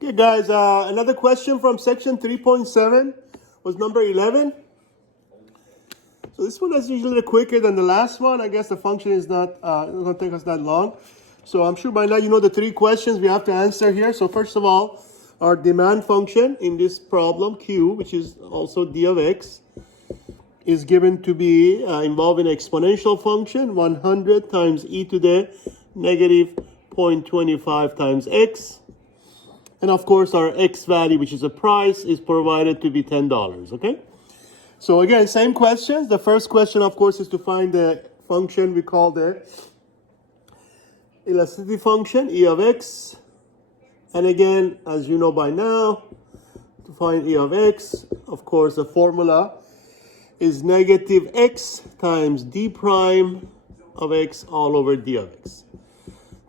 Okay, guys, another question from section 3.7 was number 11. So this one is usually quicker than the last one. I guess the function is not going to take us that long. So I'm sure by now you know the three questions we have to answer here. So first of all, our demand function in this problem, Q, which is also d of x, is given to be involving an exponential function, 100 times e to the negative 0.25 times x. And of course, our x value, which is a price, is provided to be $10, okay? So again, same questions. The first question, of course, is to find the function we call the elasticity function, e of x. And again, as you know by now, to find e of x, of course, the formula is negative x times d prime of x all over d of x.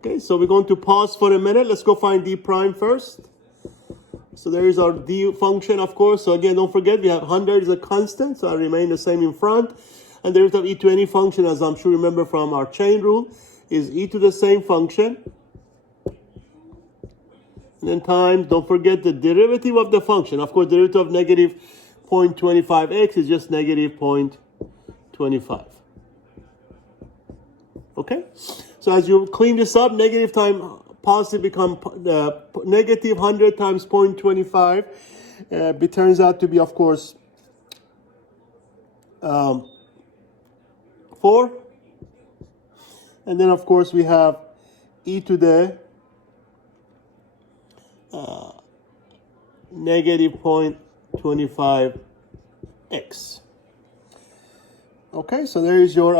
Okay, so we're going to pause for a minute. Let's go find d prime first. So there is our d function, of course. So again, don't forget, we have 100 is a constant, so I remain the same in front. And the root of e to any function, as I'm sure you remember from our chain rule, is e to the same function. And then times, don't forget the derivative of the function. Of course, the derivative of negative 0.25x is just negative 0.25. Okay? So as you clean this up, negative time positive become negative 100 times 0.25. It turns out to be, of course, 4. And then, of course, we have e to the negative 0.25x. Okay, so there is your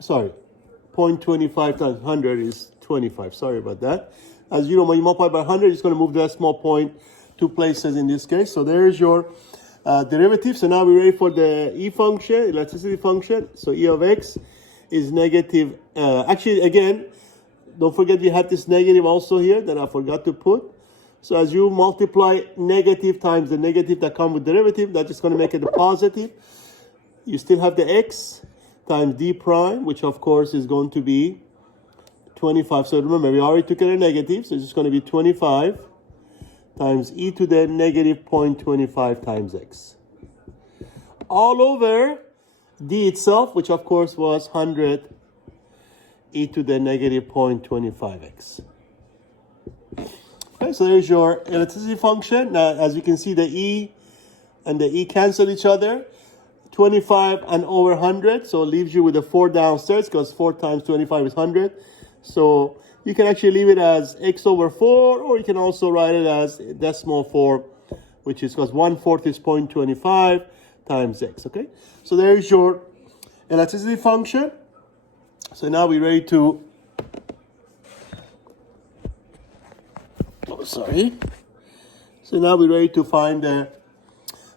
0.25 times 100 is 25. Sorry about that. As you know, when you multiply by 100, it's going to move the decimal point 2 places in this case. So there's your derivative. So now we're ready for the e function, elasticity function. So e of x is negative. Actually, again, don't forget we had this negative also here that I forgot to put. So as you multiply negative times the negative that come with derivative, that's just going to make it a positive. You still have the x times d prime, which of course is going to be 25. So remember, we already took it a negative, so it's just going to be 25 times e to the negative 0.25 times x. All over d itself, which of course was 100 e to the negative 0.25x. Okay, so there's your elasticity function. Now, as you can see, the e and the e cancel each other. 25 and over 100, so it leaves you with a 4 downstairs because 4 times 25 is 100. So you can actually leave it as x over 4, or you can also write it as decimal form, which is because 1/4 is 0.25 times x, okay? So there's your elasticity function. So now we're ready to, So now we're ready to find the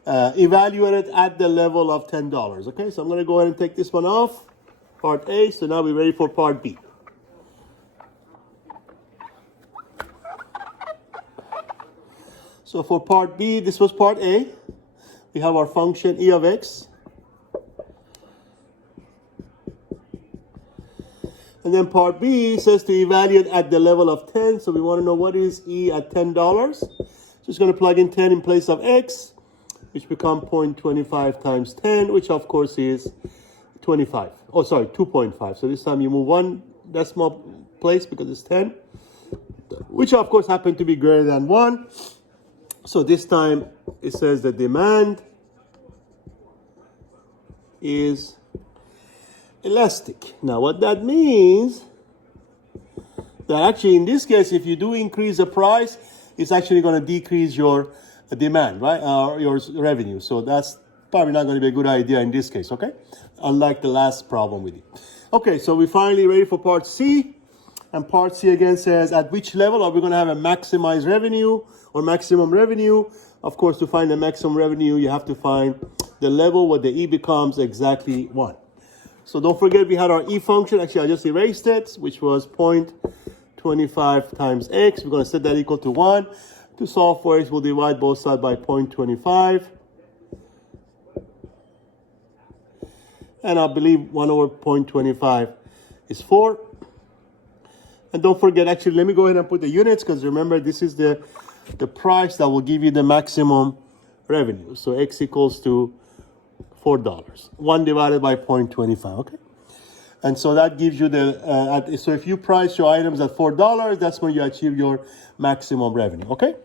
evaluated at the level of $10. Okay, so I'm going to go ahead and take this one off, part A. So now we're ready for part B. So for part B, this was part A. We have our function e of x. And then part B says to evaluate at the level of 10. So we want to know what is e at $10. So it's going to plug in 10 in place of x, which become 0.25 times 10, which of course is 25. Oh, sorry, 2.5. So this time you move one decimal place because it's 10, which of course happened to be greater than 1. So this time it says the demand is elastic. Now what that means, that actually in this case, if you do increase the price, it's actually going to decrease your demand, right? Your revenue. So that's probably not going to be a good idea in this case, okay? Unlike the last problem we did. Okay, so we're finally ready for part C. And part C again says, at which level are we going to have a maximized revenue or maximum revenue? Of course, to find the maximum revenue, you have to find the level where the E becomes exactly 1. So don't forget we had our E function. Actually, I just erased it, which was 0.25 times x. We're going to set that equal to 1. To solve for x, we'll divide both sides by 0.25. And I believe 1 over 0.25 is 4. And don't forget, actually, let me go ahead and put the units, because remember, this is the price that will give you the maximum revenue. So X equals to $4. 1 divided by 0.25, okay? And so that gives you so if you price your items at $4, that's when you achieve your maximum revenue, okay?